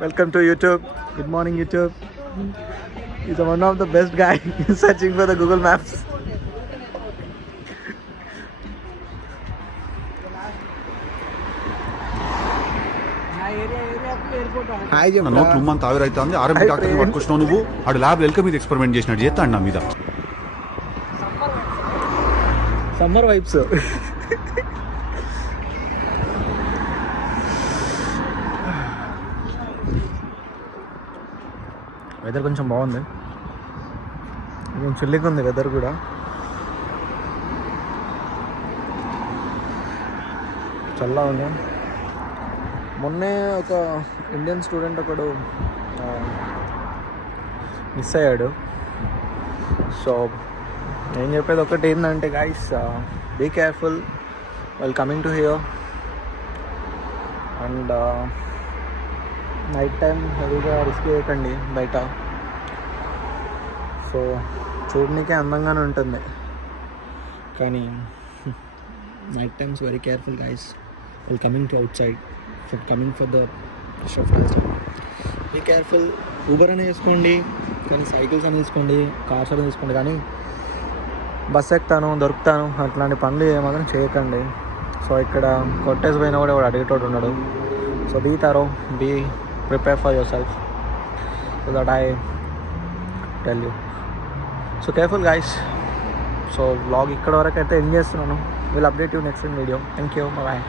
Welcome to YouTube. Good morning, YouTube. He's one of the best guy searching for the Google Maps. Hi, నా నోట్లు ఉమ్మంత ఆవిరైతుంది. ఆర్ఎంపీ డాక్టర్ని పట్టుకొచ్చినావు నువ్వు. ఆడు ల్యాబ్ ఎల్క మీద ఎక్స్పెరిమెంట్ చేసినట్టు చేస్తాడు నా మీద. Summer vibes. వెదర్ కొంచెం బాగుంది, కొంచెం చిల్లిగా ఉంది వెదర్ కూడా. చల్లగా ఉంది. మొన్నే ఒక ఇండియన్ స్టూడెంట్ ఒకడు మిస్ అయ్యాడు. సో నేను చెప్పేది ఒకటి ఏంటంటే guys, be careful while coming to here. And night time హెవీగా రిస్క్ చేయకండి బయట. సో చూడడానికే అందంగానే ఉంటుంది, కానీ night times very careful guys while coming to outside, coming for the shift. Be careful. Uber అని వేసుకోండి, కానీ సైకిల్స్ అని తీసుకోండి, కార్స్ అని తీసుకోండి, కానీ బస్ ఎక్కుతాను దొరుకుతాను అట్లాంటి పనులు ఏమాత్రం చేయకండి. సో ఇక్కడ కొట్టేసి పోయినా కూడా వాడు అడిగేటోడు ఉన్నాడు. So be thorough, be prepare for yourself, so that I tell you. So careful guys. So vlog ఇక్కడ వరకు అయితే ఎండ్ చేస్తున్నాను. Will update you next video. Thank you, bye.